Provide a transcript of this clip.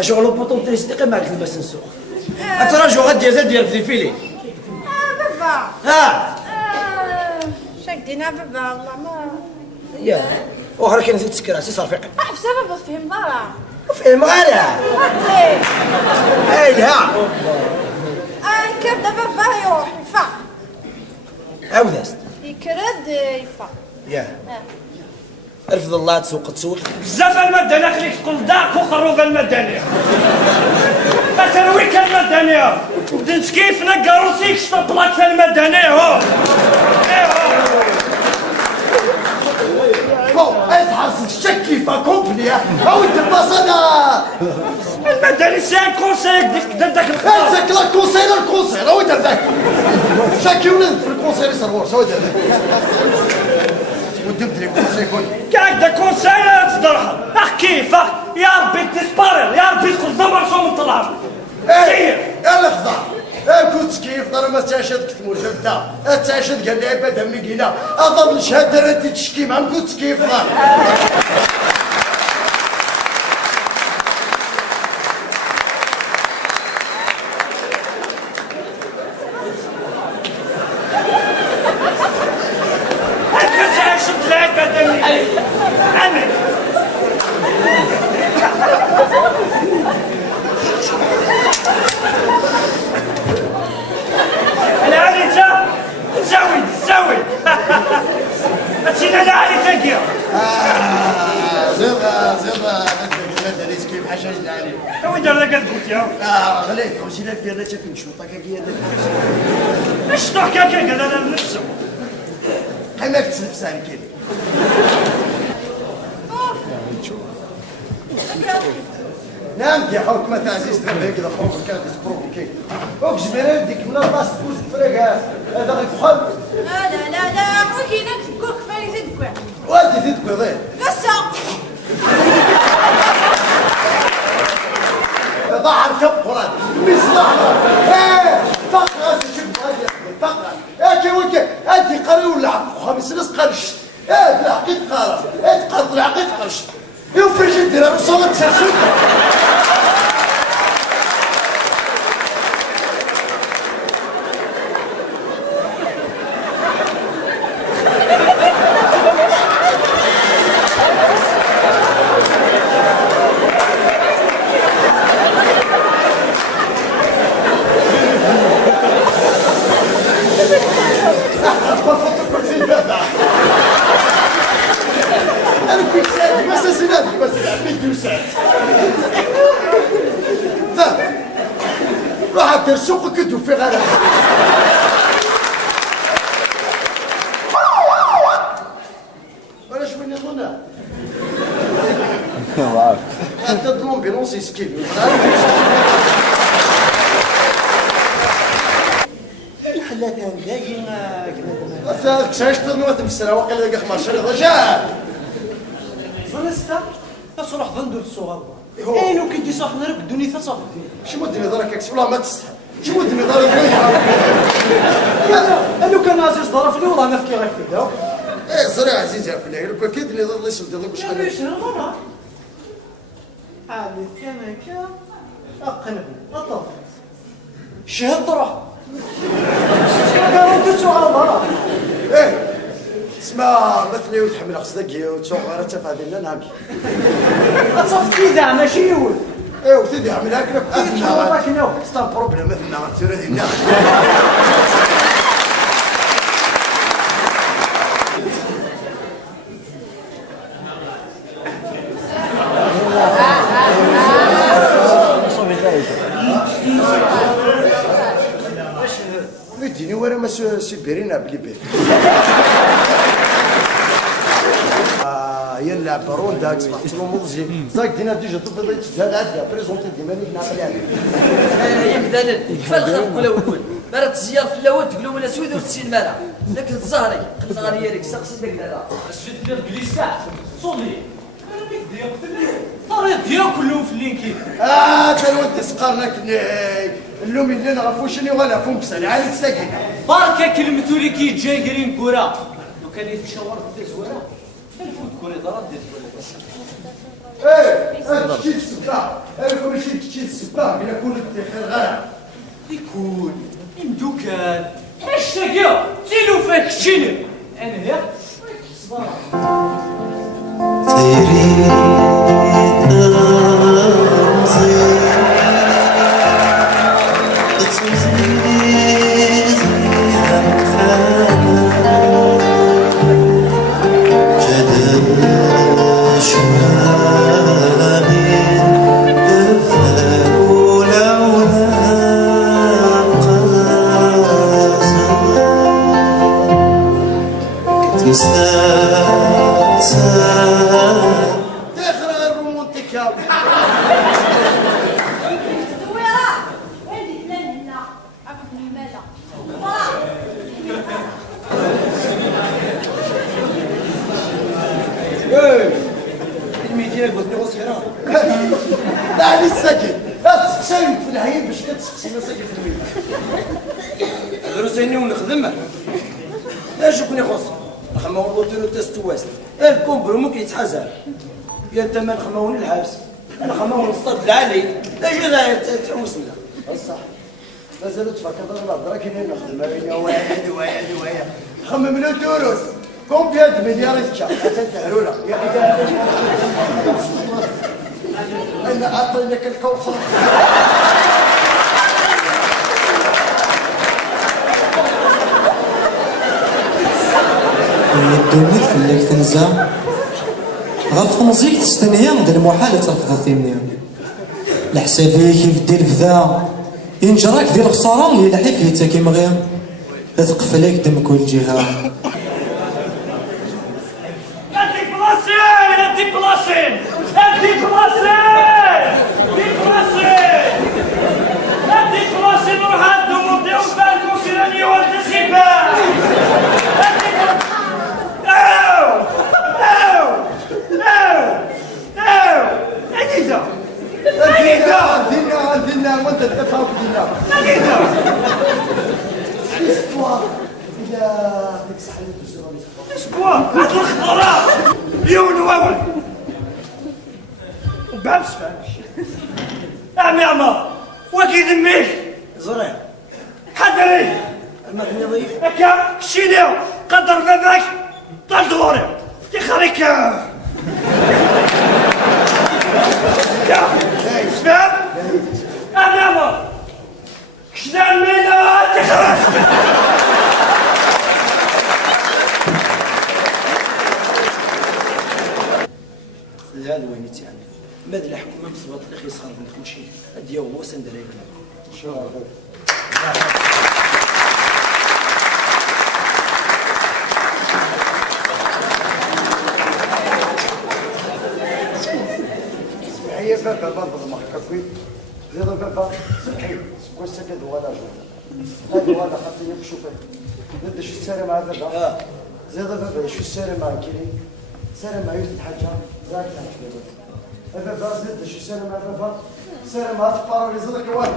شغل البوطون تاع صديقي معك الماس نسوق اتراجو غادي زاد ديال في فيلي بابا شاكدينا بابا والله ما يا واخا كاين زيد تسكر سي صافي بسبب فهم ضرا فهم غالا ايها كان بابا يروح يفا عاوداست يكرد يفا يا رفض الله تسوق تسوق بزاف المدنيه خليك تقول داك وخروج المدنيه ما ترويك المدنيه بديت كيف نقروسيك شطب لك المدنيه هو اصحى شكي فكومبلي او البصله المدني سي ان كونسير داك الخطاب هذاك لا كونسير او داك شاكي ولد في الكونسير يصور شو داك ودمت لي كونسير كون كاع دا كونسير تضرها اخ كيف يا ربي تسبارل يا ربي تقول دمر شو من طلع يلا خضع كنت كيف ضرب ما تشهد كتمور جبده تشهد قال لي عباد امي كينا اضرب الشهاده راه تشكي مع كنت كيف غليت وسيلة ديالنا تاكل شوطه كاكيه داك شطوح كاكا قال انا نفسه حنا كتسلف على كيلي نعم يا حوك ما تعزيز درب هيك دا خروج كان تسبروكي اوك جبيره ديك من الراس تبوس الفريق هذا غير فخم لا وكينا تكوك فاري زيد كوع وانت زيد كوي بس ظهر كبرت مصلحنا فقره شوف هذه فقره كي وكي انت قري ولا خمس نص قرش العقيد قرا تقرض العقيد قرش يوفي جدي راه صوت تسرسل السوق كدو في غير ولا شويه قلنا هذا الامبيلونس يسكيب الحلات هنداكي ما كساش تنوات بالسنه وقال لك 15 رجال زنستا تصرح ذندر الصغار اينو كي تصح نرك الدنيا تصف شو مدني ضرك اكس والله ما تستحق شو مدني ضرك انا كان عزيز ضرف لي والله ما فكي غير كذا صريح عزيز يا فلاي لو كيد لي ضل يسد ضل مش عارف شنو غلط عادي كما كان اقنب اطلع شهد ضرح قالوا تسوى الله اسمع مثلي وتحمل خصك وتسوق غير تفادي لنا ناكي صفتي ذا ماشي يول ايوا تدي عمل هكذا راك نو ستار بروبليم مثلنا غتسير هذه الناس مديني ورا ما سيبيرينا بلي بيه يلا بارون داك سمعتلو مغزي زاك دينا ديجا تفضل تزاد عاد بريزونتي ديما نعقل عليه يا بدل كفى الخلق ولا ولد مرات الزيار في الاول تقولوا ولا سويد وتسين مالا لكن الزهري قلنا غير يريك سقسي داك هذا السويد ديال بليسات صلي طريق ديال كلهم في اللينكي تا الود سقرنا كني اللوم اللي نغفوشني ولا فمكسل عاد تساكن باركه كلمتو لي كي جايرين كورا لو كان يتشاور في الزواره الفوت كوري ضرب ديال ايه السباع هاكم ماشي تشي السباع إلا كنت خير غير يكون يمدوكان هاشتاقيا تيلو فاك الشيني انا يا تاخر غير رومونتيكا دويرة عندي فلان هنا عقب الحمالة الميديا قلت لي غصيرة لا علي الساكن لا تسقسيني في العين باش كتسقسينا ساكن في الميت دروسيني ونخدم لا شكون يخص نخمو الروتين تيست واست الكم برومو كيتحازر يا انت ما نخموني الحبس انا خمو الصد العالي لا جي غير تحوسنا بصح مازالو تفكر الهضره كاين نخدم بين واحد خمم له الدروس كومبيا مليار يتشا حتى تهرونا يا اخي انا اعطيناك الكوثر الدنيا خلاك تنزع غف نزيك تستنيا د المحال ترفض ثمنيا الحسابي كيف دير بدا ينجراك ديال الخساره يلحق فيه تا كيما غير تقفلك دم كل جهه نروح عندهم ونبداو نباركو في راني ولد السباع دينا وانت تفهم دينا اسبوع الى ديك السحله تسوى اسبوع هاد الخضره يون واول وبعد سفاش عمي عمر واكي دميك زرع حضري المغني ضيف هكا شيليو قدر باباك طال دوري يخريك يا فهم عمي عمر كشنا المينا تخرج هذا وين يعني ماذا الحكومه بصوت الاخي صار كل شيء هادي هو سندري ان شاء الله هي بابا برضه ما كفي زيد بابا صحيح كويس سكت ولا جو هذا ولا خاطر يمشوا فيه ندش السارة مع بابا زيد بابا شو السارة مع كيري سارة مع يوسف الحاجة زاك بابا زيد شو السارة مع بابا سارة مع الطار اللي زادك واحد